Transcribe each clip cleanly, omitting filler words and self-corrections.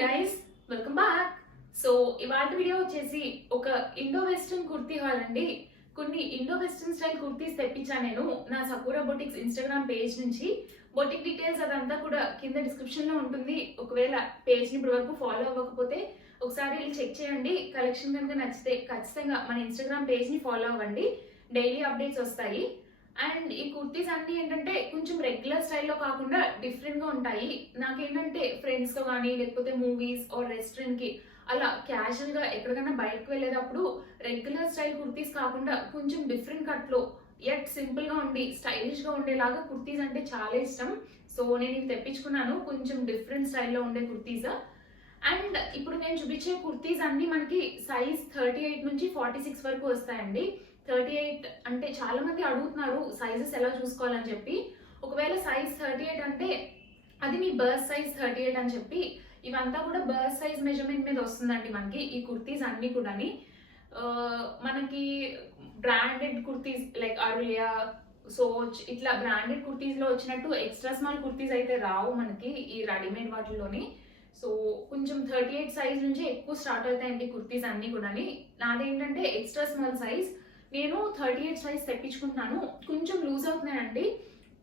Guys, welcome back. So ఇవాళ video వచ్చేసి ఒక ఇండో వెస్టర్న్ కుర్తీ హాల్ అండి. కొన్ని ఇండో వెస్టర్న్ స్టైల్ కుర్తీస్ తెప్పించాను నేను నా సకూరా బొటిక్స్ ఇన్స్టాగ్రామ్ పేజ్ నుంచి. బొటిక్ డీటెయిల్స్ అదంతా కూడా కింద డిస్క్రిప్షన్ లో ఉంటుంది. ఒకవేళ పేజ్ ని ఇప్పటి వరకు ఫాలో అవ్వకపోతే ఒకసారి వెళ్ళి చెక్ చేయండి. కలెక్షన్ కనుక నచ్చితే ఖచ్చితంగా మన ఇన్స్టాగ్రామ్ పేజ్ ని ఫాలో అవ్వండి. డైలీ అప్డేట్స్ వస్తాయి. అండ్ ఈ కుర్తీస్ అన్ని ఏంటంటే కొంచెం రెగ్యులర్ స్టైల్లో కాకుండా డిఫరెంట్ గా ఉంటాయి. నాకేంటంటే ఫ్రెండ్స్ తో కానీ లేకపోతే మూవీస్ ఆర్ రెస్టారెంట్ కి అలా క్యాజువల్ గా ఎక్కడికైనా బయటకు వెళ్ళేటప్పుడు రెగ్యులర్ స్టైల్ కుర్తీస్ కాకుండా కొంచెం డిఫరెంట్ కట్ లో ఎట్ సింపుల్ గా ఉండి స్టైలిష్ గా ఉండేలాగా కుర్తీస్ అంటే చాలా ఇష్టం. సో నేను ఇవి తెప్పించుకున్నాను, కొంచెం డిఫరెంట్ స్టైల్లో ఉండే కుర్తీస్. అండ్ ఇప్పుడు నేను చూపించే కుర్తీస్ అన్ని మనకి సైజ్ 38 నుంచి 46 వరకు వస్తాయండి. 38 అంటే చాలా మంది అడుగుతున్నారు సైజెస్ ఎలా చూసుకోవాలని చెప్పి. ఒకవేళ సైజ్ 38 అంటే అది మీ బర్త్ సైజ్ 38 అని చెప్పి ఇవంతా కూడా బర్త్ సైజ్ మెజర్మెంట్ మీద వస్తుందండి మనకి ఈ కుర్తీస్ అన్ని కూడా. మనకి బ్రాండెడ్ కుర్తీస్ లైక్ అరులియా, సోచ్ ఇట్లా బ్రాండెడ్ కుర్తీస్ లో వచ్చినట్టు ఎక్స్ట్రా స్మాల్ కుర్తీస్ అయితే రావు మనకి ఈ రెడీమేడ్ వాటిలోని. సో కొంచెం 38 సైజ్ నుంచి ఎక్కువ స్టార్ట్ అవుతాయండి కుర్తీస్ అన్ని కూడా. నాదేంటంటే ఎక్స్ట్రా స్మాల్ సైజ్, నేను 38 సైజ్ తెప్పించుకుంటున్నాను. కొంచెం లూజ్ అవుతున్నాయండి.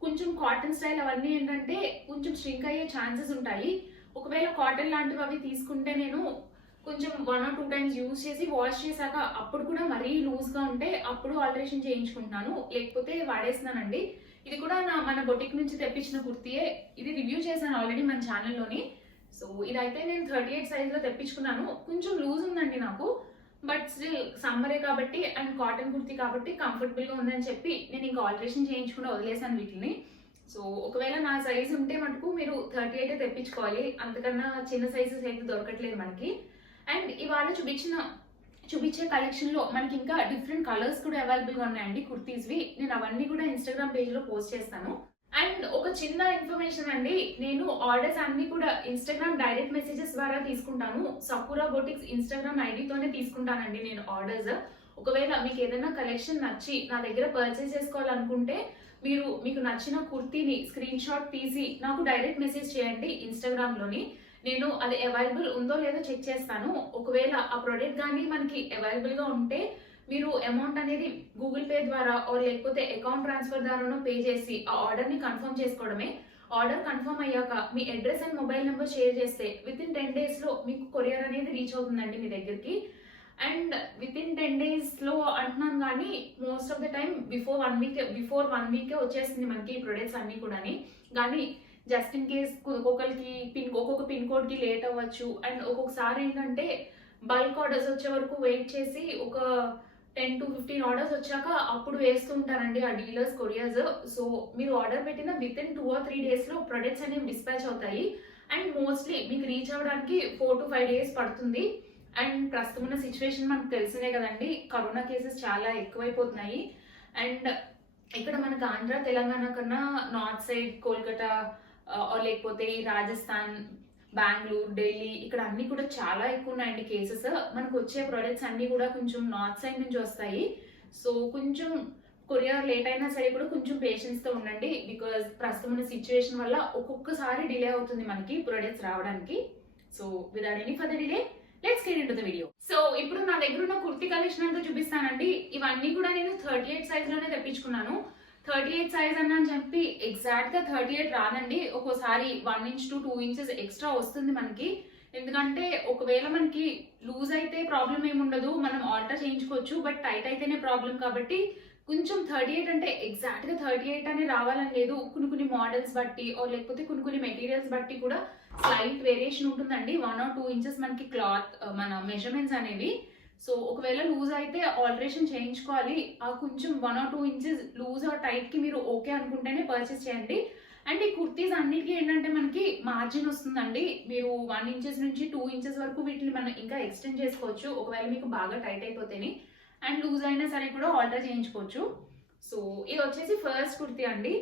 కొంచెం కాటన్ స్టైల్ అవన్నీ ఏంటంటే కొంచెం స్ట్రింక్ అయ్యే ఛాన్సెస్ ఉంటాయి. ఒకవేళ కాటన్ లాంటివి అవి తీసుకుంటే నేను కొంచెం 1 or 2 times యూజ్ చేసి వాష్ చేశాక అప్పుడు కూడా మరీ లూజ్ గా ఉంటే అప్పుడు ఆల్టరేషన్ చేయించుకుంటున్నాను, లేకపోతే వాడేస్తున్నానండి. ఇది కూడా మన బొటిక్ నుంచి తెప్పించిన కుర్తీయే. ఇది రివ్యూ చేశాను ఆల్రెడీ మన ఛానల్లోని. సో ఇదైతే నేను 38 సైజ్ లో తెప్పించుకున్నాను. కొంచెం లూజ్ ఉందండి నాకు, బట్ స్టిల్ సమ్మరే కాబట్టి అండ్ కాటన్ కుర్తీ కాబట్టి కంఫర్టబుల్ గా ఉందని చెప్పి నేను ఇంకా ఆల్టరేషన్ చేయించకుండా వదిలేసాను వీటిని. సో ఒకవేళ నా సైజ్ ఉంటే మటుకు మీరు 38 తెప్పించుకోవాలి, అంతకన్నా చిన్న సైజెస్ అయితే దొరకట్లేదు మనకి. అండ్ ఇవాళ చూపించే కలెక్షన్ లో మనకి ఇంకా డిఫరెంట్ కలర్స్ కూడా అవైలబుల్ గా ఉన్నాయండి కుర్తీస్వి. నేను అవన్నీ కూడా ఇన్స్టాగ్రామ్ పేజ్ లో పోస్ట్ చేస్తాను. అండ్ ఒక చిన్న ఇన్ఫర్మేషన్ అండి, నేను ఆర్డర్స్ అన్ని కూడా ఇన్స్టాగ్రామ్ డైరెక్ట్ మెసేజెస్ ద్వారా తీసుకుంటాను. సకూరా బొటిక్స్ ఇన్స్టాగ్రామ్ ఐడితోనే తీసుకుంటానండి నేను ఆర్డర్స్. ఒకవేళ మీకు ఏదైనా కలెక్షన్ నచ్చి నా దగ్గర పర్చేస్ చేసుకోవాలనుకుంటే మీకు నచ్చిన కుర్తీని స్క్రీన్ షాట్ తీసి నాకు డైరెక్ట్ మెసేజ్ చేయండి ఇన్స్టాగ్రామ్ లోని. నేను అది అవైలబుల్ ఉందో లేదో చెక్ చేస్తాను. ఒకవేళ ఆ ప్రొడక్ట్ కానీ మనకి అవైలబుల్ గా ఉంటే మీరు అమౌంట్ అనేది గూగుల్ పే ద్వారా లేకపోతే అకౌంట్ ట్రాన్స్ఫర్ ద్వారానో పే చేసి ఆ ఆర్డర్ ని కన్ఫర్మ్ చేసుకోవడమే. ఆర్డర్ కన్ఫర్మ్ అయ్యాక మీ address and mobile number share చేస్తే విత్ ఇన్ 10 days లో మీకు కొరియర్ అనేది రీచ్ అవుతుందండి మీ దగ్గరికి. అండ్ విత్ ఇన్ 10 days లో అంటున్నాను కానీ most of the time before 1 week వచ్చేస్తుంది మనకి ఈ ప్రొడక్ట్స్ అన్ని కూడా. కానీ జస్ట్ ఇన్ కేస్ ఒక్కొక్క పిన్ కోడ్ కి లేట్ అవ్వచ్చు. అండ్ ఒక్కొక్కసారి ఏంటంటే బల్క్ ఆర్డర్స్ వచ్చే వరకు వెయిట్ చేసి ఒక 10 to 15 ఆర్డర్స్ వచ్చాక అప్పుడు వేస్తూ ఉంటారండి ఆ డీలర్స్ కొరియర్స్. సో మీరు ఆర్డర్ పెట్టిన విత్ ఇన్ 2 or 3 days లో ప్రొడక్ట్స్ అనేవి డిస్పాచ్ అవుతాయి. అండ్ మోస్ట్లీ మీకు రీచ్ అవ్వడానికి 4 to 5 days పడుతుంది. అండ్ ప్రస్తుతం ఉన్న సిచ్యువేషన్ మనకు తెలిసినే కదండి, కరోనా కేసెస్ చాలా ఎక్కువైపోతున్నాయి. అండ్ ఇక్కడ మనకు ఆంధ్ర తెలంగాణ కన్నా నార్త్ సైడ్ కోల్కతా లేకపోతే రాజస్థాన్, బెంగళూరు, ఢిల్లీ ఇక్కడ అన్ని కూడా చాలా ఎక్కువ ఉన్నాయండి కేసెస్. మనకు వచ్చే ప్రొడక్ట్స్ అన్ని కూడా కొంచెం నార్త్ సైడ్ నుంచి వస్తాయి. సో కొంచెం కొరియర్ లేట్ అయినా సరే కూడా కొంచెం పేషెన్స్ తో ఉండండి. బికాజ్ ప్రస్తుతం ఉన్న సిచ్యువేషన్ వల్ల ఒక్కొక్కసారి డిలే అవుతుంది మనకి ప్రొడక్ట్స్ రావడానికి. So without any further delay let's get into the video. So ఇప్పుడు నా దగ్గర ఉన్న కుర్తీ కలెక్షన్ అంతా చూపిస్తానండి. ఇవన్నీ కూడా నేను 38 సైజ్ లోనే తెప్పించుకున్నాను. 38 సైజ్ అని చెప్పి ఎగ్జాక్ట్ గా 38 రాదండి. ఒక్కోసారి 1 inch to 2 inches ఎక్స్ట్రా వస్తుంది మనకి. ఎందుకంటే ఒకవేళ మనకి లూజ్ అయితే ప్రాబ్లం ఏముండదు, మనం ఆల్టర్ చేయించుకోవచ్చు. బట్ టైట్ అయితేనే ప్రాబ్లం కాబట్టి కొంచెం 38 అంటే ఎగ్జాక్ట్ గా 38 అని రావాలని లేదు. కొన్ని మోడల్స్ బట్టి లేకపోతే కొన్ని మెటీరియల్స్ బట్టి కూడా స్లైట్ వేరియేషన్ ఉంటుందండి. 1 or 2 inches మనకి క్లాత్ మన మెజర్మెంట్స్ అనేవి. సో ఒకవేళ లూజ్ అయితే ఆల్టరేషన్ చేయించుకోవాలి. ఆ కొంచెం 1 or 2 inches loose or tight కి మీరు ఓకే అనుకుంటేనే పర్చేస్ చేయండి. అండ్ ఈ కుర్తీస్ అన్నిటికీ ఏంటంటే మనకి మార్జిన్ వస్తుందండి. మీరు 1 inches నుంచి 2 inches వరకు వీటిని మనం ఇంకా ఎక్స్టెండ్ చేసుకోవచ్చు ఒకవేళ మీకు బాగా టైట్ అయిపోతేనే. అండ్ లూజ్ అయినా సరే కూడా ఆల్టర్ చేయించుకోవచ్చు. సో ఇది వచ్చేసి ఫస్ట్ కుర్తీ అండి.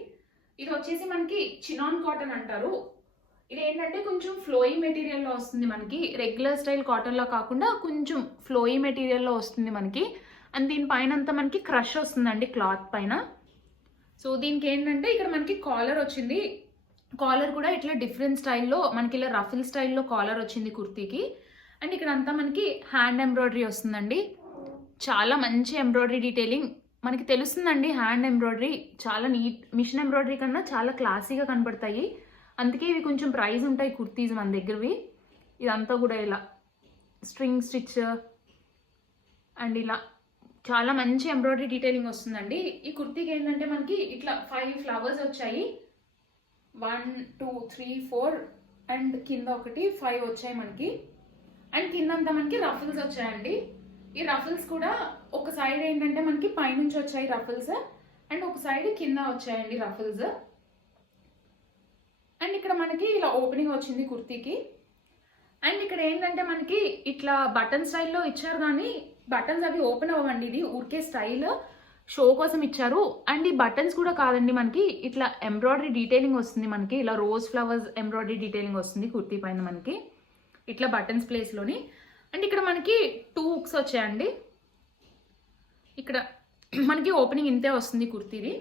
ఇది వచ్చేసి మనకి చినాన్ కాటన్ అంటారు. ఇది ఏంటంటే కొంచెం ఫ్లోయి మెటీరియల్లో వస్తుంది మనకి, రెగ్యులర్ స్టైల్ కాటన్లో కాకుండా కొంచెం ఫ్లోయి మెటీరియల్లో వస్తుంది మనకి. అండ్ దీనిపైన అంతా మనకి క్రష్ వస్తుందండి క్లాత్ పైన. సో దీనికి ఏంటంటే ఇక్కడ మనకి కాలర్ వచ్చింది. కాలర్ కూడా ఇట్లా డిఫరెంట్ స్టైల్లో మనకి ఇలా రఫిల్ స్టైల్లో కాలర్ వచ్చింది కుర్తీకి. అండ్ ఇక్కడ అంతా మనకి హ్యాండ్ ఎంబ్రాయిడరీ వస్తుందండి. చాలా మంచి ఎంబ్రాయిడరీ డీటెయిలింగ్ మనకి తెలుస్తుందండి. హ్యాండ్ ఎంబ్రాయిడరీ చాలా నీట్, మిషన్ ఎంబ్రాయిడరీ కన్నా చాలా క్లాసీగా కనబడతాయి. అందుకే ఇవి కొంచెం ప్రైస్ ఉంటాయి కుర్తీస్ మన దగ్గరవి. ఇదంతా కూడా ఇలా స్ట్రింగ్ స్టిచ్ అండ్ ఇలా చాలా మంచి ఎంబ్రాయిడరీ డీటెయిలింగ్ వస్తుందండి. ఈ కుర్తీకి ఏంటంటే మనకి ఇట్లా 5 ఫ్లవర్స్ వచ్చాయి. 1 2 3 4 అండ్ కింద ఒకటి 5 వచ్చాయి మనకి. అండ్ కిందంతా మనకి రఫిల్స్ వచ్చాయండి. ఈ రఫిల్స్ కూడా ఒక సైడ్ ఏంటంటే మనకి పైనుంచి వచ్చాయి రఫిల్స్ అండ్ ఒక సైడ్ కింద వచ్చాయండి రఫిల్స్. అండ్ ఇక్కడ మనకి ఇలా ఓపెనింగ్ వచ్చింది కుర్తీకి. అండ్ ఇక్కడ ఏంటంటే మనకి ఇట్లా బటన్ స్టైల్లో ఇచ్చారు, కానీ బటన్స్ అవి ఓపెన్ అవ్వండి. ఇది ఊరికే స్టైల్ షో కోసం ఇచ్చారు. అండ్ ఈ బటన్స్ కూడా కాదండి, మనకి ఇట్లా ఎంబ్రాయిడరీ డీటెయిలింగ్ వస్తుంది. మనకి ఇలా రోజ్ ఫ్లవర్స్ ఎంబ్రాయిడరీ డీటెయిలింగ్ వస్తుంది కుర్తీ పైన మనకి ఇట్లా బటన్స్ ప్లేస్లోని. అండ్ ఇక్కడ మనకి 2 హుక్స్ వచ్చాయండి. ఇక్కడ మనకి ఓపెనింగ్ ఇంతే వస్తుంది కుర్తీది.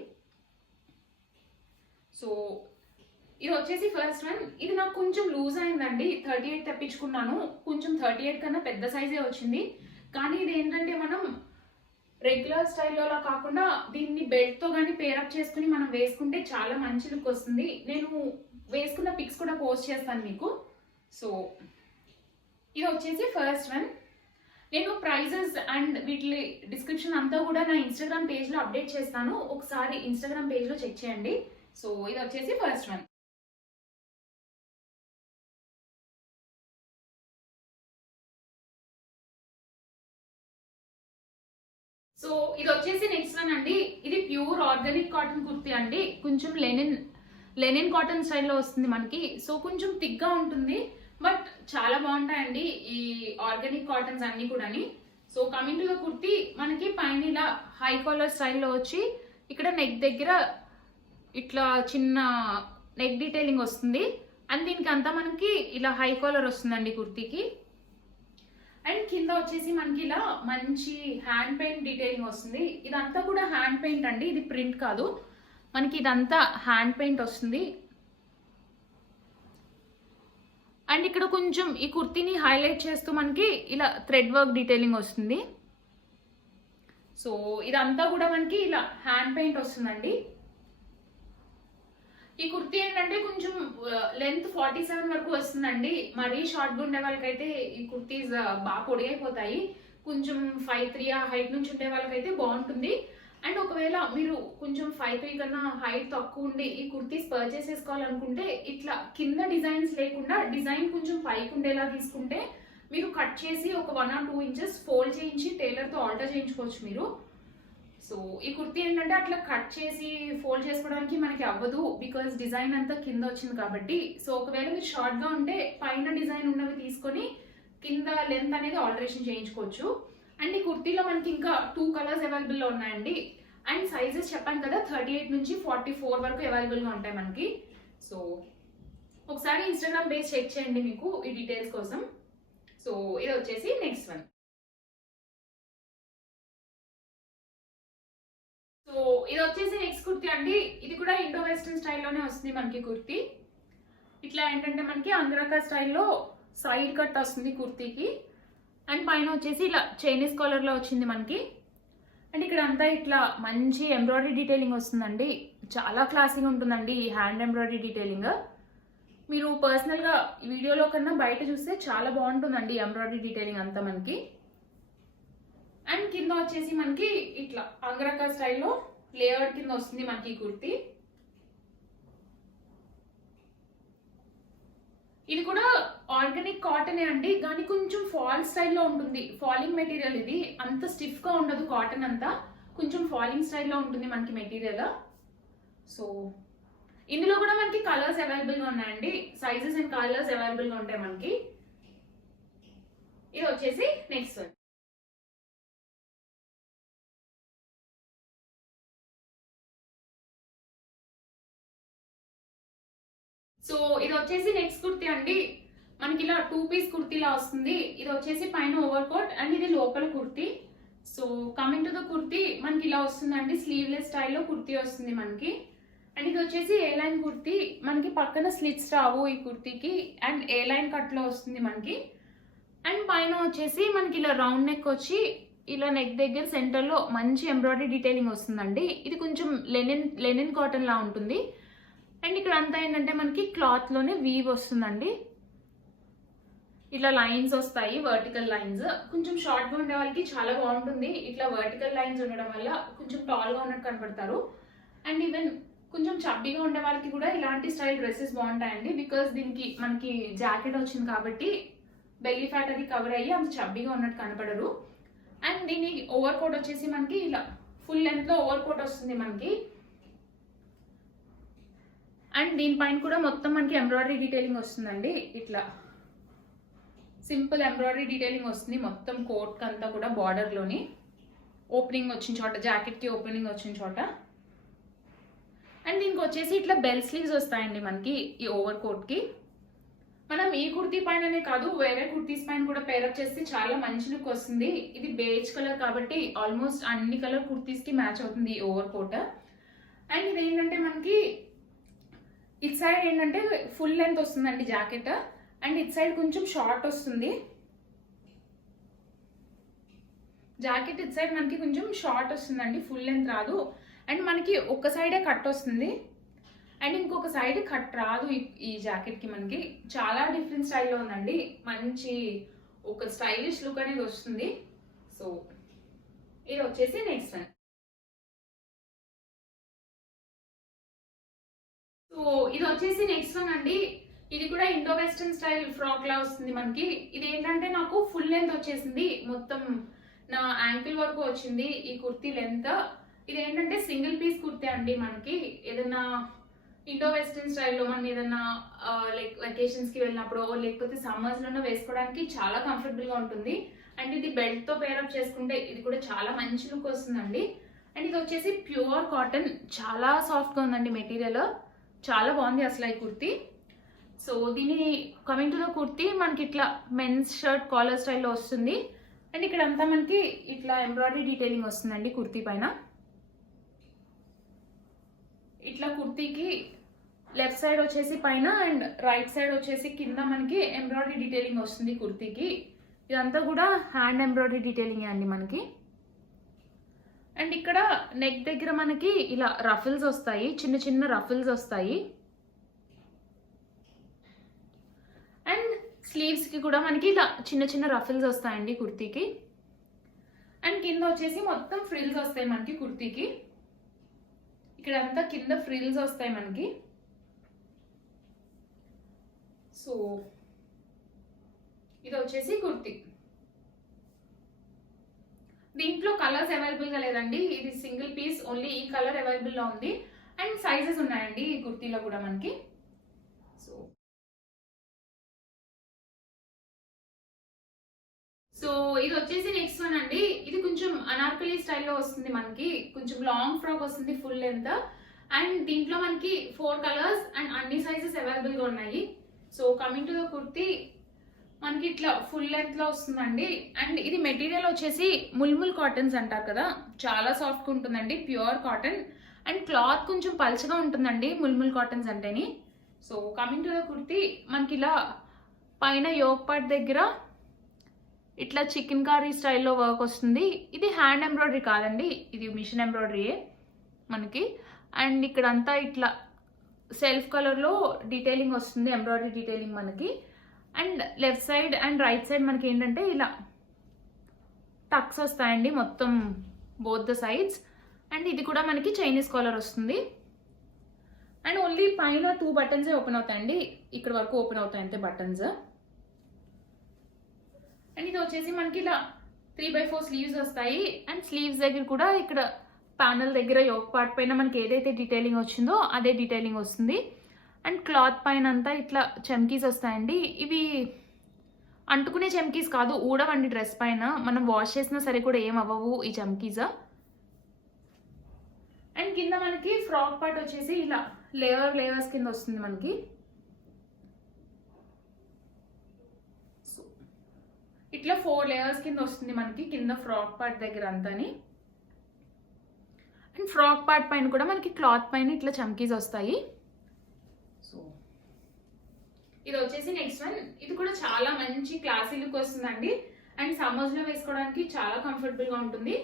సో ఇది వచ్చేసి ఫస్ట్ వన్. ఇది నాకు కొంచెం లూజ్ అయిందండి. 38 తెప్పించుకున్నాను. కొంచెం 38 కన్నా పెద్ద సైజే వచ్చింది. కానీ ఇది ఏంటంటే మనం రెగ్యులర్ స్టైల్లో కాకుండా దీన్ని బెల్ట్తో కానీ పేరప్ చేసుకుని మనం వేసుకుంటే చాలా మంచి లుక్ వస్తుంది. నేను వేసుకున్న పిక్స్ కూడా పోస్ట్ చేస్తాను మీకు. సో ఇది వచ్చేసి ఫస్ట్ వన్. నేను ప్రైజెస్ అండ్ వీటి డిస్క్రిప్షన్ అంతా కూడా నా ఇన్స్టాగ్రామ్ పేజ్లో అప్డేట్ చేస్తాను. ఒకసారి ఇన్స్టాగ్రామ్ పేజ్లో చెక్ చేయండి. సో ఇది వచ్చేసి ఫస్ట్ వన్. సో ఇది వచ్చేసి నెక్స్ట్ వన్ అండి. ఇది ప్యూర్ ఆర్గానిక్ కాటన్ కుర్తీ అండి. కొంచెం లెనిన్ కాటన్ స్టైల్లో వస్తుంది మనకి. సో కొంచెం థిక్గా ఉంటుంది, బట్ చాలా బాగుంటాయండి ఈ ఆర్గానిక్ కాటన్స్ అన్ని కూడా. So coming to the kurti, మనకి పైన ఇలా హై కాలర్ స్టైల్లో వచ్చి ఇక్కడ నెక్ దగ్గర ఇట్లా చిన్న నెక్ డీటెయిలింగ్ వస్తుంది. అండ్ దీనికి అంతా మనకి ఇలా హై కాలర్ వస్తుందండి కుర్తీకి. అండ్ కింద వచ్చేసి మనకి ఇలా మంచి హ్యాండ్ పెయింట్ డీటెయిలింగ్ వస్తుంది. ఇదంతా కూడా హ్యాండ్ పెయింట్ అండి, ఇది ప్రింట్ కాదు. మనకి ఇదంతా హ్యాండ్ పెయింట్ వస్తుంది. అండ్ ఇక్కడ కొంచెం ఈ కుర్తీని హైలైట్ చేస్తూ మనకి ఇలా థ్రెడ్ వర్క్ డీటెయిలింగ్ వస్తుంది. సో ఇదంతా కూడా మనకి ఇలా హ్యాండ్ పెయింట్ వస్తుందండి. ఈ కుర్తీ ఏంటంటే కొంచెం లెంత్ 47 వరకు వస్తుందండి. మరీ షార్ట్గా ఉండే వాళ్ళకైతే ఈ కుర్తీస్ బాగా పొడిగైపోతాయి. కొంచెం 5'3" ఆ హైట్ నుంచి ఉండే వాళ్ళకైతే బాగుంటుంది. అండ్ ఒకవేళ మీరు కొంచెం 5'3" కన్నా హైట్ తక్కువ ఉండి ఈ కుర్తీస్ పర్చేస్ చేసుకోవాలనుకుంటే ఇట్లా కింద డిజైన్స్ లేకుండా డిజైన్ కొంచెం పైకి ఉండేలా తీసుకుంటే మీరు కట్ చేసి ఒక 1 or 2 ఇంచెస్ ఫోల్డ్ చేయించి టైలర్తో ఆల్టర్ చేయించుకోవచ్చు మీరు. సో ఈ కుర్తీ ఏంటంటే అట్లా కట్ చేసి ఫోల్డ్ చేసుకోవడానికి మనకి అవ్వదు, బికాస్ డిజైన్ అంతా కింద వచ్చింది కాబట్టి. సో ఒకవేళ మీరు షార్ట్గా ఉంటే పైన డిజైన్ ఉన్నవి తీసుకొని కింద లెంత్ అనేది ఆల్టరేషన్ చేయించుకోవచ్చు. అండ్ ఈ కుర్తీలో మనకి ఇంకా 2 కలర్స్ అవైలబుల్లో ఉన్నాయండి. అండ్ సైజెస్ చెప్పాను కదా, 38 నుంచి 44 వరకు అవైలబుల్గా ఉంటాయి మనకి. సో ఒకసారి ఇన్స్టాగ్రామ్ పేజ్ చెక్ చేయండి మీకు ఈ డీటెయిల్స్ కోసం. సో ఇది వచ్చేసి నెక్స్ట్ వన్. సో ఇది వచ్చేసి నెక్స్ట్ కుర్తీ అండి. ఇది కూడా ఇండో వెస్టర్న్ స్టైల్లోనే వస్తుంది మనకి కుర్తీ. ఇట్లా ఏంటంటే మనకి అంగరకా స్టైల్లో సైడ్ కట్ వస్తుంది కుర్తీకి. అండ్ పైన వచ్చేసి ఇలా చైనీస్ కాలర్లో వచ్చింది మనకి. అండ్ ఇక్కడ అంతా ఇట్లా మంచి ఎంబ్రాయిడరీ డీటెయిలింగ్ వస్తుందండి. చాలా క్లాసీగా ఉంటుందండి ఈ హ్యాండ్ ఎంబ్రాయిడరీ డీటెయిలింగ్. మీరు పర్సనల్గా వీడియోలో కన్నా బయట చూస్తే చాలా బాగుంటుందండి ఎంబ్రాయిడరీ డీటెయిలింగ్ అంతా మనకి. అండ్ కింద వచ్చేసి మనకి ఇట్లా అంగరకా స్టైల్లో లేఅవుట్ కింద వస్తుంది మనకి ఈ కుర్తీ. ఇది కూడా ఆర్గానిక్ కాటనే అండి, కానీ కొంచెం ఫాల్ స్టైల్లో ఉంటుంది. ఫాలింగ్ మెటీరియల్ ఇది, అంత స్టిఫ్గా ఉండదు. కాటన్ అంతా కొంచెం ఫాలింగ్ స్టైల్లో ఉంటుంది మనకి మెటీరియల్. సో ఇందులో కూడా మనకి కలర్స్ అవైలబుల్గా ఉన్నాయండి. సైజెస్ అండ్ కలర్స్ అవైలబుల్గా ఉంటాయి మనకి. ఇది వచ్చేసి నెక్స్ట్ వన్. సో ఇది వచ్చేసి నెక్స్ట్ కుర్తీ అండి. మనకి ఇలా 2 పీస్ కుర్తీలా వస్తుంది. ఇది వచ్చేసి పైన ఓవర్ కోట్ అండ్ ఇది లోపల kurti. So coming to the kurti, మనకి ఇలా వస్తుందండి. స్లీవ్లెస్ స్టైల్లో కుర్తీ వస్తుంది మనకి. అండ్ ఇది వచ్చేసి ఏ లైన్ కుర్తీ, మనకి పక్కన స్లిట్స్ రావు ఈ కుర్తీకి, అండ్ ఏ లైన్ కట్లో వస్తుంది మనకి. అండ్ పైన వచ్చేసి మనకి ఇలా రౌండ్ నెక్ వచ్చి ఇలా నెక్ దగ్గర సెంటర్లో మంచి ఎంబ్రాయిడరీ డీటెయిలింగ్ వస్తుందండి. ఇది కొంచెం లెనిన్ కాటన్ లా ఉంటుంది. అండ్ ఇక్కడ అంతా ఏంటంటే మనకి క్లాత్లోనే వీవ్ వస్తుందండి. ఇట్లా లైన్స్ వస్తాయి, వర్టికల్ లైన్స్. కొంచెం షార్ట్గా ఉండే వాళ్ళకి చాలా బాగుంటుంది. ఇట్లా వర్టికల్ లైన్స్ ఉండడం వల్ల కొంచెం టాల్గా ఉన్నట్టు కనపడతారు. అండ్ ఈవెన్ కొంచెం చబ్బీగా ఉండే వాళ్ళకి కూడా ఇలాంటి స్టైల్ డ్రెస్సెస్ బాగుంటాయండి. బికాస్ దీనికి మనకి జాకెట్ వచ్చింది కాబట్టి బెల్లీ ఫ్యాట్ అది కవర్ అయ్యి అంత చబ్బీగా ఉన్నట్టు కనపడరు. అండ్ దీని ఓవర్ కోట్ వచ్చేసి మనకి ఇలా ఫుల్ లెంత్లో ఓవర్ కోట్ వస్తుంది మనకి. అండ్ దీనిపైన కూడా మొత్తం మనకి ఎంబ్రాయిడరీ డీటెయిలింగ్ వస్తుందండి. ఇట్లా సింపుల్ ఎంబ్రాయిడరీ డీటెయిలింగ్ వస్తుంది మొత్తం కోట్ అంతా కూడా. బార్డర్లోని ఓపెనింగ్ వచ్చిన చోట, జాకెట్కి ఓపెనింగ్ వచ్చిన చోట. అండ్ దీనికి వచ్చేసి ఇట్లా బెల్ స్లీవ్స్ వస్తాయండి మనకి ఈ ఓవర్ కోట్కి. మనం ఈ కుర్తీ పైననే కాదు వేరే కుర్తీస్ పైన కూడా పేరప్ చేస్తే చాలా మంచి లుక్ వస్తుంది. ఇది బేజ్ కలర్ కాబట్టి ఆల్మోస్ట్ అన్ని కలర్ కుర్తీస్కి మ్యాచ్ అవుతుంది ఈ ఓవర్ కోట్. అండ్ ఇది ఏంటంటే మనకి ఇట్ సైడ్ ఏంటంటే ఫుల్ లెంత్ వస్తుందండి జాకెట్. అండ్ ఇట్ సైడ్ కొంచెం షార్ట్ వస్తుంది జాకెట్. ఇట్ సైడ్ మనకి కొంచెం షార్ట్ వస్తుందండి, ఫుల్ లెంత్ రాదు. అండ్ మనకి ఒక సైడే కట్ వస్తుంది అండ్ ఇంకొక సైడ్ కట్ రాదు. ఈ జాకెట్కి మనకి చాలా డిఫరెంట్ స్టైల్లో ఉందండి. మంచి ఒక స్టైలిష్ లుక్ అనేది వస్తుంది. సో ఇది వచ్చేసి నెక్స్ట్ వన్. సో ఇది వచ్చేసి నెక్స్ట్ వన్ అండి. ఇది కూడా ఇండో వెస్టర్న్ స్టైల్ ఫ్రాక్ లా వస్తుంది మనకి. ఇది ఏంటంటే నాకు ఫుల్ లెంత్ వచ్చేసింది, మొత్తం నా యాంకిల్ వరకు వచ్చింది ఈ కుర్తీ లెంత్. ఇది ఏంటంటే సింగిల్ పీస్ కుర్తీ అండి. మనకి ఏదైనా ఇండో వెస్టర్న్ స్టైల్లో మనం ఏదైనా లైక్ వెకేషన్స్కి వెళ్ళినప్పుడు లేకపోతే సమ్మర్స్లోనూ వేసుకోవడానికి చాలా కంఫర్టబుల్గా ఉంటుంది. అండ్ ఇది బెల్ట్తో పేరప్ చేసుకుంటే ఇది కూడా చాలా మంచి లుక్ వస్తుందండి. అండ్ ఇది వచ్చేసి ప్యూర్ కాటన్, చాలా సాఫ్ట్గా ఉందండి మెటీరియల్, చాలా బాగుంది అసలు ఈ కుర్తీ. సో దీని కమింగ్ టు ద కుర్తీ మనకి ఇట్లా మెన్స్ షర్ట్ కాలర్ స్టైల్లో వస్తుంది. అండ్ ఇక్కడ అంతా మనకి ఇట్లా ఎంబ్రాయిడరీ డీటెయిలింగ్ వస్తుందండి కుర్తీ పైన. ఇట్లా కుర్తీకి లెఫ్ట్ సైడ్ వచ్చేసి పైన అండ్ రైట్ సైడ్ వచ్చేసి కింద మనకి ఎంబ్రాయిడరీ డీటెయిలింగ్ వస్తుంది కుర్తీకి. ఇదంతా కూడా హ్యాండ్ ఎంబ్రాయిడరీ డీటెయిలింగ్ అండి మనకి. అండ్ ఇక్కడ నెక్ దగ్గర మనకి ఇలా రఫిల్స్ వస్తాయి, చిన్న చిన్న రఫిల్స్ వస్తాయి. అండ్ స్లీవ్స్కి కూడా మనకి ఇలా చిన్న చిన్న రఫిల్స్ వస్తాయండి కుర్తీకి. అండ్ కింద వచ్చేసి మొత్తం ఫ్రిల్స్ వస్తాయి మనకి కుర్తీకి. ఇక్కడ అంతా కింద ఫ్రిల్స్ వస్తాయి మనకి. సో ఇది వచ్చేసి కుర్తీ. దీంట్లో కలర్స్ అవైలబుల్గా లేదండి, ఇది సింగిల్ పీస్, ఓన్లీ ఈ కలర్ అవైలబుల్లో ఉంది. అండ్ సైజెస్ ఉన్నాయండి ఈ కుర్తీలో కూడా మనకి. సో ఇది వచ్చేసి నెక్స్ట్ వన్ అండి. ఇది కొంచెం అనార్కలి స్టైల్లో వస్తుంది మనకి, కొంచెం లాంగ్ ఫ్రాక్ వస్తుంది ఫుల్ లెంత్. అండ్ దీంట్లో మనకి 4 కలర్స్ అండ్ అన్ని సైజెస్ అవైలబుల్గా ఉన్నాయి. So coming to the kurti మనకి ఇట్లా ఫుల్ లెంత్లో వస్తుందండి. అండ్ ఇది మెటీరియల్ వచ్చేసి ముల్ముల్ కాటన్స్ అంటారు కదా, చాలా సాఫ్ట్గా ఉంటుందండి, ప్యూర్ కాటన్. అండ్ క్లాత్ కొంచెం పల్చగా ఉంటుందండి ముల్ముల్ కాటన్స్ అంటేని. So coming to the kurti మనకి ఇలా పైన యోక్ పార్ట్ దగ్గర ఇట్లా చికెన్ కర్రీ స్టైల్లో వర్క్ వస్తుంది. ఇది హ్యాండ్ ఎంబ్రాయిడరీ కాదండి, ఇది మిషన్ ఎంబ్రాయిడరీయే మనకి. అండ్ ఇక్కడంతా ఇట్లా సెల్ఫ్ కలర్లో డీటెయిలింగ్ వస్తుంది, ఎంబ్రాయిడరీ డీటెయిలింగ్ మనకి. And left side and right side మనకి ఏంటంటే ఇలా టక్స్ వస్తాయండి మొత్తం బోత్ ద సైడ్స్. అండ్ ఇది కూడా మనకి చైనీస్ కాలర్ వస్తుంది. అండ్ ఓన్లీ పైన 2 బటన్సే ఓపెన్ అవుతాయండి, ఇక్కడ వరకు ఓపెన్ అవుతాయి అంతే బటన్స్. అండ్ ఇది వచ్చేసి మనకి ఇలా 3/4 స్లీవ్స్ వస్తాయి. అండ్ స్లీవ్స్ దగ్గర కూడా ఇక్కడ ప్యానల్ దగ్గర యోక్ పార్ట్ పైన మనకి ఏదైతే డీటెయిలింగ్ వచ్చిందో అదే డీటెయిలింగ్ వస్తుంది. అండ్ క్లాత్ పైన అంతా ఇట్లా చమ్కీస్ వస్తాయండి. ఇవి అంటుకునే చమ్కీస్ కాదు, ఊడవండి డ్రెస్ పైన, మనం వాష్ చేసినా సరే కూడా ఏం అవ్వవు ఈ చమ్కీస్. అండ్ కింద మనకి ఫ్రాక్ పార్ట్ వచ్చేసి ఇలా లేయర్స్ కింద వస్తుంది మనకి. ఇట్లా 4 లేయర్స్ కింద వస్తుంది మనకి కింద ఫ్రాక్ పార్ట్ దగ్గర అంతాని. అండ్ ఫ్రాక్ పార్ట్ పైన కూడా మనకి క్లాత్ పైన ఇట్లా చమ్కీస్ వస్తాయి. సో ఇది వచ్చేసి నెక్స్ట్ వన్. ఇది కూడా చాలా మంచి క్లాసీ లుక్ వస్తుందండి. అండ్ సమ్మర్స్ లో వేసుకోవడానికి చాలా కంఫర్టబుల్ గా ఉంటుంది.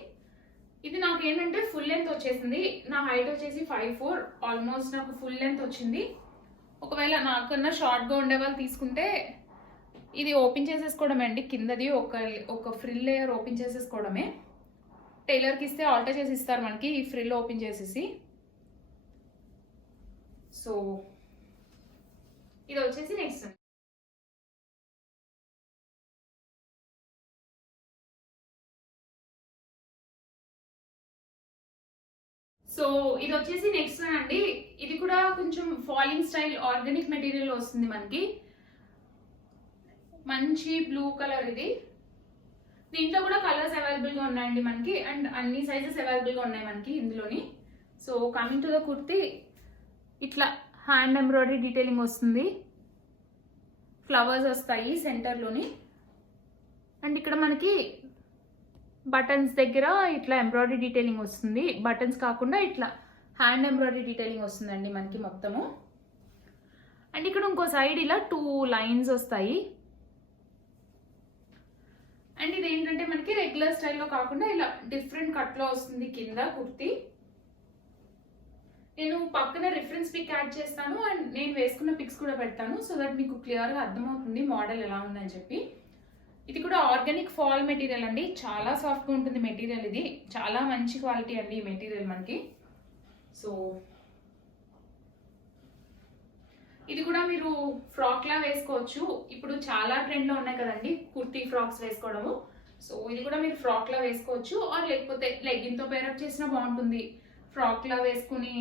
ఇది నాకు ఏంటంటే ఫుల్ లెంత్ వచ్చేసింది. నా హైట్ వచ్చేసి 5'4", ఆల్మోస్ట్ నాకు ఫుల్ లెంత్ వచ్చింది. ఒకవేళ నాకన్నా షార్ట్ గా ఉండే వాళ్ళు తీసుకుంటే ఇది ఓపెన్ చేసేసుకోవడమే అండి. కిందది ఒక ఫ్రిల్ లేయర్ ఓపెన్ చేసేసుకోవడమే. టైలర్కి ఇస్తే ఆల్టర్ చేసి ఇస్తారు మనకి ఈ ఫ్రిల్ ఓపెన్ చేసేసి. సో ఇది వచ్చేసి నెక్స్ట్. సో ఇది వచ్చేసి నెక్స్ట్ వన్ అండి. ఇది కూడా కొంచెం ఫాలింగ్ స్టైల్ ఆర్గానిక్ మెటీరియల్ వస్తుంది మనకి. మంచి బ్లూ కలర్ ఇది. దీంట్లో కూడా కలర్స్ అవైలబుల్ గా ఉన్నాయండి మనకి. అండ్ అన్ని సైజెస్ అవైలబుల్ గా ఉన్నాయి మనకి ఇందులోని. So coming to the kurti, ఇట్లా హ్యాండ్ ఎంబ్రాయిడరీ డీటెయిలింగ్ వస్తుంది. ఫ్లవర్స్ వస్తాయి సెంటర్లోని. అండ్ ఇక్కడ మనకి బటన్స్ దగ్గర ఇట్లా ఎంబ్రాయిడరీ డీటెయిలింగ్ వస్తుంది. బటన్స్ కాకుండా ఇట్లా హ్యాండ్ ఎంబ్రాయిడరీ డీటెయిలింగ్ వస్తుందండి మనకి మొత్తము. అండ్ ఇక్కడ ఇంకో సైడ్ ఇలా 2 లైన్స్ వస్తాయి. అండ్ ఇది ఏంటంటే మనకి రెగ్యులర్ స్టైల్లో కాకుండా ఇలా డిఫరెంట్ కట్లో వస్తుంది కింద కుర్తి. నేను పక్కన రిఫరెన్స్ పిక్ యాడ్ చేస్తాను అండ్ నేను వేసుకున్న పిక్స్ కూడా పెడతాను, సో దట్ మీకు క్లియర్గా అర్థమవుతుంది మోడల్ ఎలా ఉందని చెప్పి. ఇది కూడా ఆర్గానిక్ ఫాల్ మెటీరియల్ అండి. చాలా సాఫ్ట్గా ఉంటుంది మెటీరియల్. ఇది చాలా మంచి క్వాలిటీ అండి ఈ మెటీరియల్ మనకి. సో ఇది కూడా మీరు ఫ్రాక్ లా వేసుకోవచ్చు. ఇప్పుడు చాలా ట్రెండ్ లో ఉన్నాయి కదండి కుర్తీ ఫ్రాక్స్ వేసుకోవడము. సో ఇది కూడా మీరు ఫ్రాక్ లా వేసుకోవచ్చు, ఆర్ లేకపోతే లెగ్గిన్ తో పేరప్ చేసినా బాగుంటుంది. ఫ్రాక్ లా వేసుకుని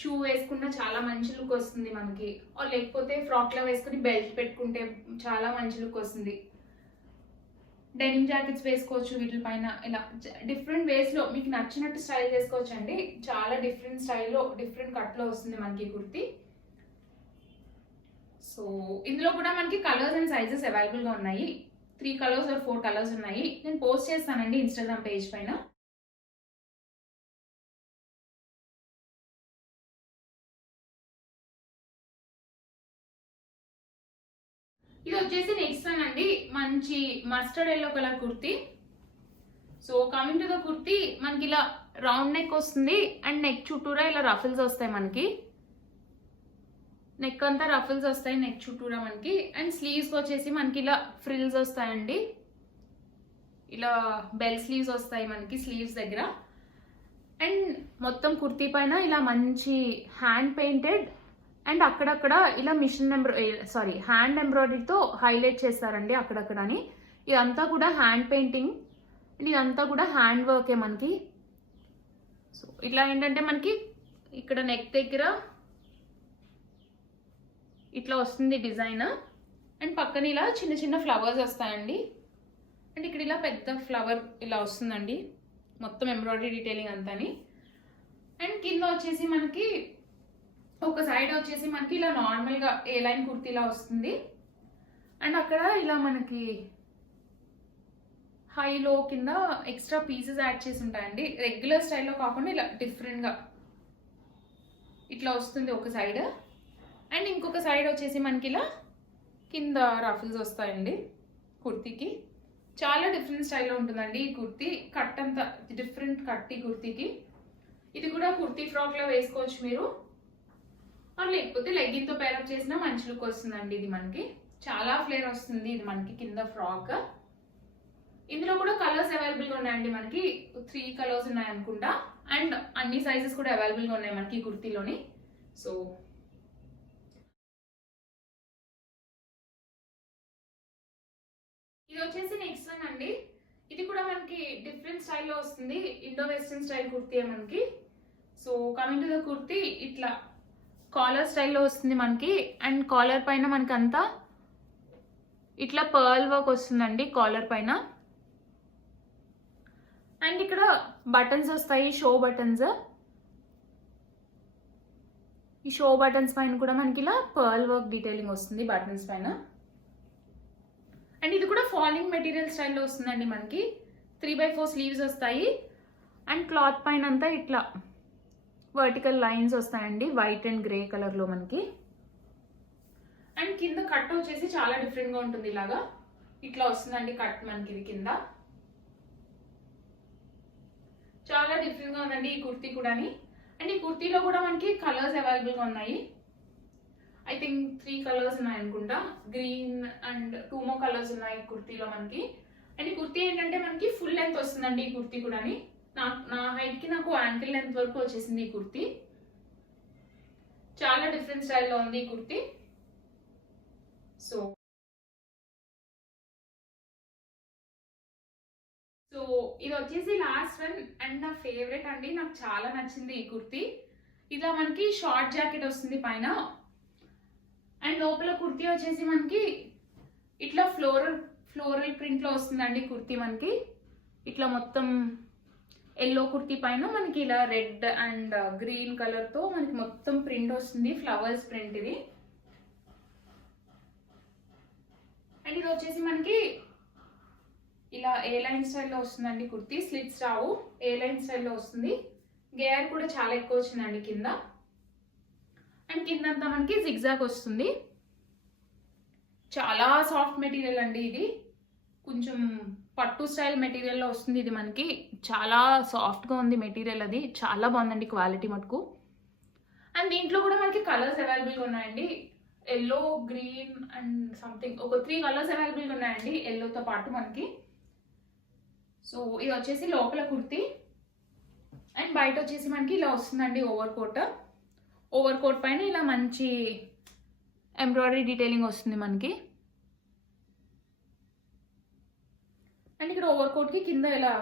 షూ వేసుకున్నా చాలా మంచి లుక్ వస్తుంది మనకి. ఆర్ లేకపోతే ఫ్రాక్ లా వేసుకుని బెల్ట్ పెట్టుకుంటే చాలా మంచి లుక్ వస్తుంది. డెనిమ్ జాకెట్స్ వేసుకోవచ్చు వీటిపైన. ఇలా డిఫరెంట్ వేస్ లో మీకు నచ్చినట్టు స్టైల్ చేసుకోవచ్చు అండి. చాలా డిఫరెంట్ స్టైల్లో డిఫరెంట్ కట్ లో వస్తుంది మనకి కుర్తి. సో ఇందులో కూడా మనకి కలర్స్ అండ్ సైజెస్ అవైలబుల్ గా ఉన్నాయి. 3 కలర్స్ ఆర్ 4 కలర్స్ ఉన్నాయి. నేను పోస్ట్ చేస్తానండి ఇన్స్టాగ్రామ్ పేజ్ పైన. ఇది వచ్చేసి నెక్స్ట్ వన్ అండి. మంచి mustard yellow colour kurti. So coming to the kurti, మనకి ఇలా రౌండ్ నెక్ వస్తుంది అండ్ నెక్ చుట్టూరా ఇలా రఫిల్స్ వస్తాయి మనకి. నెక్ అంతా రఫిల్స్ వస్తాయి నెక్ చుట్టూరా మనకి. అండ్ స్లీవ్స్ వచ్చేసి మనకి ఇలా ఫ్రిల్స్ వస్తాయండి. ఇలా బెల్ స్లీవ్స్ వస్తాయి మనకి స్లీవ్స్ దగ్గర. అండ్ మొత్తం కుర్తీ పైన ఇలా మంచి హ్యాండ్ పెయింటెడ్ అండ్ అక్కడక్కడ ఇలా హ్యాండ్ ఎంబ్రాయిడరీతో హైలైట్ చేస్తారండి అక్కడక్కడ అని. ఇదంతా కూడా హ్యాండ్ పెయింటింగ్ అండ్ ఇదంతా కూడా హ్యాండ్ వర్కే మనకి. సో ఇట్లా ఏంటంటే మనకి ఇక్కడ నెక్ దగ్గర ఇట్లా వస్తుంది డిజైన్. అండ్ పక్కన ఇలా చిన్న చిన్న ఫ్లవర్స్ వస్తాయండి. అండ్ ఇక్కడ ఇలా పెద్ద ఫ్లవర్ ఇలా వస్తుందండి మొత్తం ఎంబ్రాయిడరీ డీటెయిలింగ్ అంతాని. అండ్ కింద వచ్చేసి మనకి ఒక సైడ్ వచ్చేసి మనకి ఇలా నార్మల్గా ఏ లైన్ కుర్తీలా వస్తుంది. అండ్ అక్కడ ఇలా మనకి హైలో కింద ఎక్స్ట్రా పీసెస్ యాడ్ చేసి ఉంటాయండి. రెగ్యులర్ స్టైల్లో కాకుండా ఇలా డిఫరెంట్గా ఇట్లా వస్తుంది ఒక సైడ్. అండ్ ఇంకొక సైడ్ వచ్చేసి మనకి ఇలా కింద రఫిల్స్ వస్తాయండి కుర్తీకి. చాలా డిఫరెంట్ స్టైల్లో ఉంటుందండి ఈ కుర్తీ. కట్ అంతా డిఫరెంట్ కట్ ఈ కుర్తీకి. ఇది కూడా కుర్తీ ఫ్రాక్లో వేసుకోవచ్చు మీరు, లేకపోతే లెగ్గిన్తో పేరప్ చేసినా మంచి లుక్ వస్తుందండి. ఇది మనకి చాలా ఫ్లేర్ వస్తుంది ఇది మనకి కింద ఫ్రాక్. ఇందులో కూడా కలర్స్ అవైలబుల్గా ఉన్నాయండి మనకి. 3 కలర్స్ ఉన్నాయి అనుకుంటా. అండ్ అన్ని సైజెస్ కూడా అవైలబుల్గా ఉన్నాయి మనకి కుర్తీలోని. సో ఇది వచ్చేసి నెక్స్ట్ వన్ అండి. ఇది కూడా మనకి డిఫరెంట్ స్టైల్లో వస్తుంది. ఇండో వెస్టర్న్ స్టైల్ కుర్తీ మనకి. So coming to the kurti, ఇట్లా కాలర్ స్టైల్లో వస్తుంది మనకి. అండ్ కాలర్ పైన మనకి అంతా ఇట్లా పర్ల్ వర్క్ వస్తుందండి కాలర్ పైన. అండ్ ఇక్కడ బటన్స్ వస్తాయి, షో బటన్స్. ఈ షో బటన్స్ పైన కూడా మనకి ఇలా పర్ల్ వర్క్ డీటెయిలింగ్ వస్తుంది బటన్స్ పైన. అండ్ ఇది కూడా ఫాలింగ్ మెటీరియల్ స్టైల్లో వస్తుందండి మనకి. 3/4 స్లీవ్స్ వస్తాయి. అండ్ క్లాత్ పైన అంతా ఇట్లా వర్టికల్ లైన్స్ వస్తాయండి, వైట్ అండ్ గ్రే కలర్లో మనకి. అండ్ కింద కట్ వచ్చేసి చాలా డిఫరెంట్గా ఉంటుంది, ఇలాగా ఇట్లా వస్తుందండి కట్ మనకి. ఇది కింద చాలా డిఫరెంట్గా ఉందండి ఈ కుర్తీ కూడాని. అండ్ ఈ కుర్తీలో కూడా మనకి కలర్స్ అవైలబుల్గా ఉన్నాయి. ఐ థింక్ 3 కలర్స్ ఉన్నాయి అనుకుంటా, గ్రీన్ అండ్ 2 more కలర్స్ ఉన్నాయి కుర్తీలో మనకి. అండ్ ఈ కుర్తీ ఏంటంటే మనకి ఫుల్ లెంత్ వస్తుందండి ఈ కుర్తీ కూడాని. నా హైట్కి నాకు యాంకిల్ లెంత్ వరకు వచ్చేసింది ఈ కుర్తీ. చాలా డిఫరెంట్ స్టైల్లో ఉంది ఈ కుర్తీ. సో ఇది వచ్చేసి లాస్ట్ వన్ అండ్ నా ఫేవరెట్ అండి, నాకు చాలా నచ్చింది ఈ కుర్తీ. ఇలా మనకి షార్ట్ జాకెట్ వస్తుంది పైన, అండ్ లోపల కుర్తీ వచ్చేసి మనకి ఇట్లా ఫ్లోరల్ ప్రింట్లో వస్తుందండి కుర్తీ మనకి. ఇట్లా మొత్తం ఎల్లో కుర్తీ పైన మనకి ఇలా రెడ్ అండ్ గ్రీన్ కలర్తో మనకి మొత్తం ప్రింట్ వస్తుంది, ఫ్లవర్స్ ప్రింట్ ఇది. అండ్ ఇది వచ్చేసి మనకి ఇలా ఏ లైన్ స్టైల్లో వస్తుందండి కుర్తీ, స్లిట్స్ రావు, ఏ లైన్ స్టైల్లో వస్తుంది. గేర్ కూడా చాలా ఎక్కువ వచ్చిందండి కింద. అండ్ కిందంతా మనకి జిగ్జాగ్ వస్తుంది. చాలా సాఫ్ట్ మెటీరియల్ అండి ఇది, కొంచెం పట్టు స్టైల్ మెటీరియల్లో వస్తుంది ఇది మనకి. చాలా సాఫ్ట్గా ఉంది మెటీరియల్, అది చాలా బాగుందండి క్వాలిటీ మటుకు. అండ్ దీంట్లో కూడా మనకి కలర్స్ అవైలబుల్గా ఉన్నాయండి, ఎల్లో, గ్రీన్ అండ్ సంథింగ్ ఒక 3 కలర్స్ అవైలబుల్గా ఉన్నాయండి ఎల్లోతో పాటు మనకి. సో ఇది వచ్చేసి లోపల కుర్తీ. అండ్ బయట వచ్చేసి మనకి ఇలా వస్తుందండి ఓవర్ కోట్ పైన ఇలా మంచి ఎంబ్రాయిడరీ డీటెయిలింగ్ వస్తుంది మనకి. అండ్ ఇక్కడ ఓవర్ కోట్కి కింద ఇలా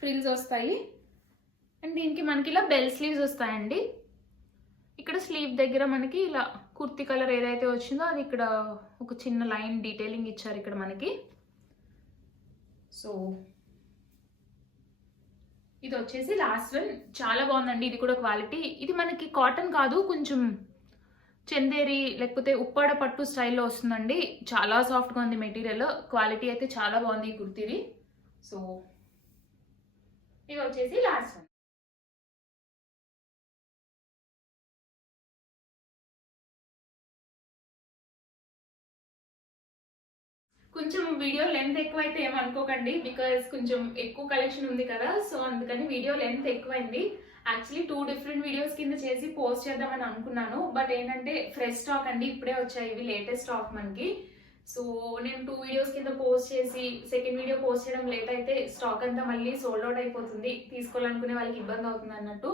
ఫ్రిల్స్ వస్తాయి. అండ్ దీనికి మనకి ఇలా బెల్ స్లీవ్స్ వస్తాయండి. ఇక్కడ స్లీవ్ దగ్గర మనకి ఇలా కుర్తీ కలర్ ఏదైతే వచ్చిందో అది ఇక్కడ ఒక చిన్న లైన్ డీటెయిలింగ్ ఇచ్చారు ఇక్కడ మనకి. సో ఇది వచ్చేసి లాస్ట్ వన్, చాలా బాగుందండి ఇది కూడా క్వాలిటీ. ఇది మనకి కాటన్ కాదు, కొంచెం చందేరి లేకపోతే ఉప్పాడ పట్టు స్టైల్లో వస్తుందండి. చాలా సాఫ్ట్గా ఉంది మెటీరియల్, క్వాలిటీ అయితే చాలా బాగుంది ఈ కుర్తీది. సో ఇది వచ్చేసి లాస్ట్ వన్. కొంచెం వీడియో లెంత్ ఎక్కువైతే ఏమనుకోకండి, బికాజ్ కొంచెం ఎక్కువ కలెక్షన్ ఉంది కదా, సో అందుకని వీడియో లెంత్ ఎక్కువైంది. యాక్చువల్లీ 2 డిఫరెంట్ వీడియోస్ కింద చేసి పోస్ట్ చేద్దామని అనుకున్నాను, బట్ ఏంటంటే ఫ్రెష్ స్టాక్ అండి, ఇప్పుడే వచ్చాయి ఇవి, లేటెస్ట్ స్టాక్ మనకి. సో నేను 2 వీడియోస్ కింద పోస్ట్ చేసి సెకండ్ వీడియో పోస్ట్ చేయడం లేట్ అయితే స్టాక్ అంతా మళ్ళీ సోల్డ్ అవుట్ అయిపోతుంది, తీసుకోవాలనుకునే వాళ్ళకి ఇబ్బంది అవుతుంది అన్నట్టు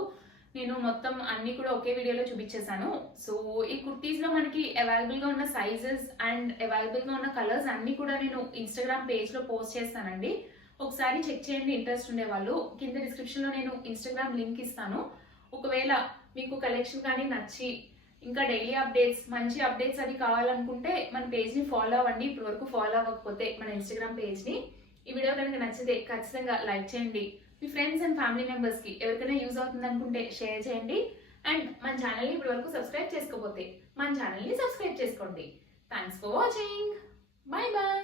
నేను మొత్తం అన్ని కూడా ఒకే వీడియోలో చూపించేశాను. సో ఈ కుర్తీస్లో మనకి అవైలబుల్గా ఉన్న సైజెస్ అండ్ అవైలబుల్గా ఉన్న కలర్స్ అన్నీ కూడా నేను ఇన్స్టాగ్రామ్ పేజ్లో పోస్ట్ చేస్తానండి, ఒకసారి చెక్ చేయండి ఇంట్రెస్ట్ ఉండే వాళ్ళు. కింద డిస్క్రిప్షన్లో నేను ఇన్స్టాగ్రామ్ లింక్ ఇస్తాను. ఒకవేళ మీకు కలెక్షన్ కానీ నచ్చి ఇంకా డైలీ అప్డేట్స్, మంచి అప్డేట్స్ అవి కావాలనుకుంటే మన పేజ్ని ఫాలో అవ్వండి. ఇప్పటివరకు ఫాలో అవ్వకపోతే మన ఇన్స్టాగ్రామ్ పేజ్ని. ఈ వీడియో కనుక నచ్చితే ఖచ్చితంగా లైక్ చేయండి, మీ ఫ్రెండ్స్ అండ్ ఫ్యామిలీ మెంబర్స్కి ఎవరికైనా యూజ్ అవుతుంది అనుకుంటే షేర్ చేయండి. అండ్ మన ఛానల్ని ఇప్పటివరకు సబ్స్క్రైబ్ చేసుకోకపోతే మన ఛానల్ని సబ్స్క్రైబ్ చేసుకోండి. Thanks for watching, bye bye.